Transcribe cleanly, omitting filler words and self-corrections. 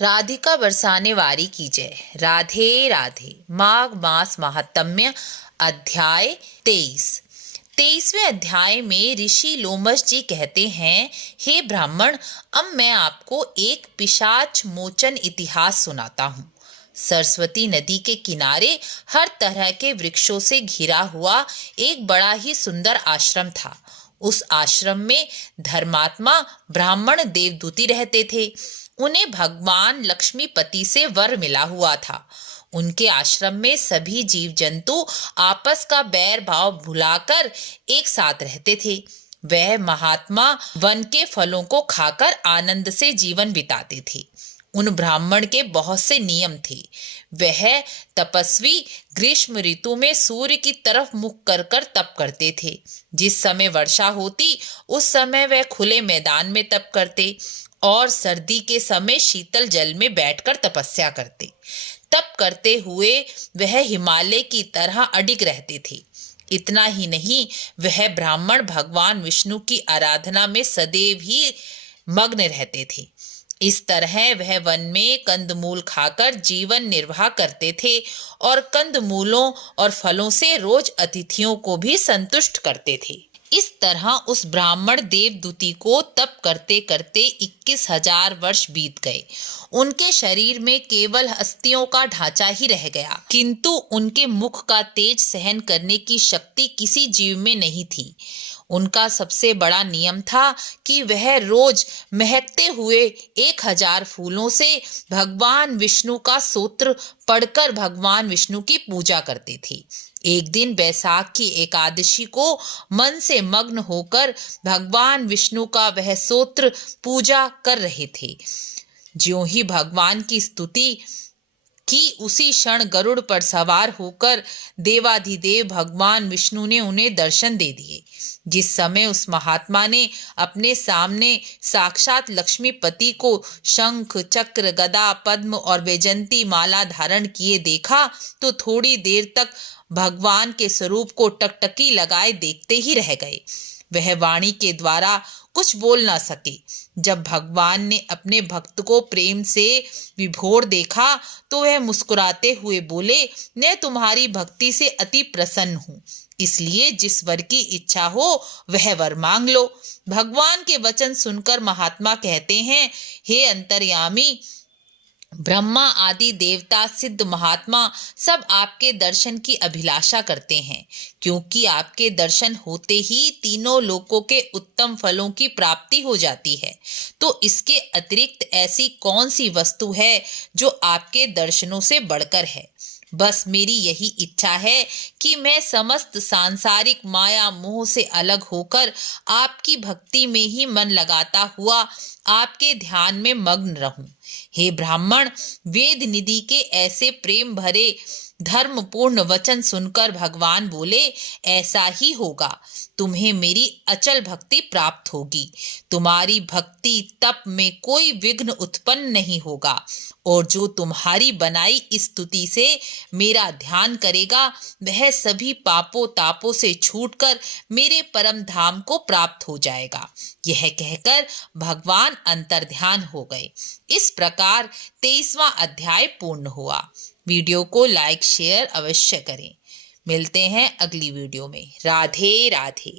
राधिका बरसाने वारी की जय। राधे राधे। माघ मास महात्म्य अध्याय 23। 23वें अध्याय में ऋषि लोमश जी कहते हैं, हे ब्राह्मण, अब मैं आपको एक पिशाच मोचन इतिहास सुनाता हूँ। सरस्वती नदी के किनारे हर तरह के वृक्षों से घिरा हुआ एक बड़ा ही सुंदर आश्रम था। उस आश्रम में धर्मात्मा ब्राह्मण देवदूती रहते थे। उन्हें भगवान लक्ष्मीपति से वर मिला हुआ था। उनके आश्रम में सभी जीव जंतु आपस का बैर भाव भुलाकर एक साथ रहते थे। वह महात्मा वन के फलों को खाकर आनंद से जीवन बिताते थे। उन ब्राह्मण के बहुत से नियम थे। वह तपस्वी ग्रीष्म ऋतु में सूर्य की तरफ मुख कर कर तप करते थे। जिस समय वर्षा होती उस समय वह खुले मैदान में तप करते और सर्दी के समय शीतल जल में बैठकर तपस्या करते। तप करते हुए वह हिमालय की तरह अडिग रहते थे। इतना ही नहीं, वह ब्राह्मण भगवान विष्णु की आराधना में सदैव ही मग्न रहते थे। इस तरह वह वन में कंदमूल खाकर जीवन निर्वाह करते थे और कंदमूलों और फलों से रोज अतिथियों को भी संतुष्ट करते थे। इस तरह उस ब्राह्मण देवदूती को तप करते करते 21,000 वर्ष बीत गए। उनके शरीर में केवल अस्थियों का ढांचा ही रह गया, किंतु उनके मुख का तेज सहन करने की शक्ति किसी जीव में नहीं थी। उनका सबसे बड़ा नियम था कि वह रोज महकते हुए 1,000 फूलों से भगवान विष्णु का स्तोत्र पढ़कर भगवान विष्णु की पूजा करते थे। एक दिन बैसाख की एकादशी को मन से मग्न होकर भगवान विष्णु का वह स्तोत्र पूजा कर रहे थे। ज्यों ही भगवान की स्तुति कि उसी क्षण गरुड़ पर सवार होकर देवाधिदेव भगवान विष्णु ने उन्हें दर्शन दे दिए। जिस समय उस महात्मा ने अपने सामने साक्षात लक्ष्मीपति को शंख चक्र गदा पद्म और वैजंती माला धारण किए देखा तो थोड़ी देर तक भगवान के स्वरूप को टकटकी लगाए देखते ही रह गए। वह वाणी के द्वारा कुछ बोल ना सके। जब भगवान ने अपने भक्त को प्रेम से विभोर देखा तो वह मुस्कुराते हुए बोले, मैं तुम्हारी भक्ति से अति प्रसन्न हूँ, इसलिए जिस वर की इच्छा हो वह वर मांग लो। भगवान के वचन सुनकर महात्मा कहते हैं, हे अंतर्यामी, ब्रह्मा आदि देवता सिद्ध महात्मा सब आपके दर्शन की अभिलाषा करते हैं, क्योंकि आपके दर्शन होते ही तीनों लोकों के उत्तम फलों की प्राप्ति हो जाती है। तो इसके अतिरिक्त ऐसी कौन सी वस्तु है जो आपके दर्शनों से बढ़कर है? बस मेरी यही इच्छा है कि मैं समस्त सांसारिक माया मोह से अलग होकर आपकी भक्ति में ही मन लगाता हुआ आपके ध्यान में मग्न रहूं। हे ब्राह्मण, वेद निधि के ऐसे प्रेम भरे धर्मपूर्ण वचन सुनकर भगवान बोले, ऐसा ही होगा। तुम्हें मेरी अचल भक्ति प्राप्त होगी। तुम्हारी भक्ति तप में कोई विघ्न उत्पन्न नहीं होगा और जो तुम्हारी बनाई स्तुति से मेरा ध्यान करेगा वह सभी पापों तापों से छूटकर मेरे परम धाम को प्राप्त हो जाएगा। यह कहकर भगवान अंतर्ध्यान हो गए। इस प्रकार 23वां अध्याय पूर्ण हुआ। वीडियो को लाइक शेयर अवश्य करें। मिलते हैं अगली वीडियो में। राधे राधे।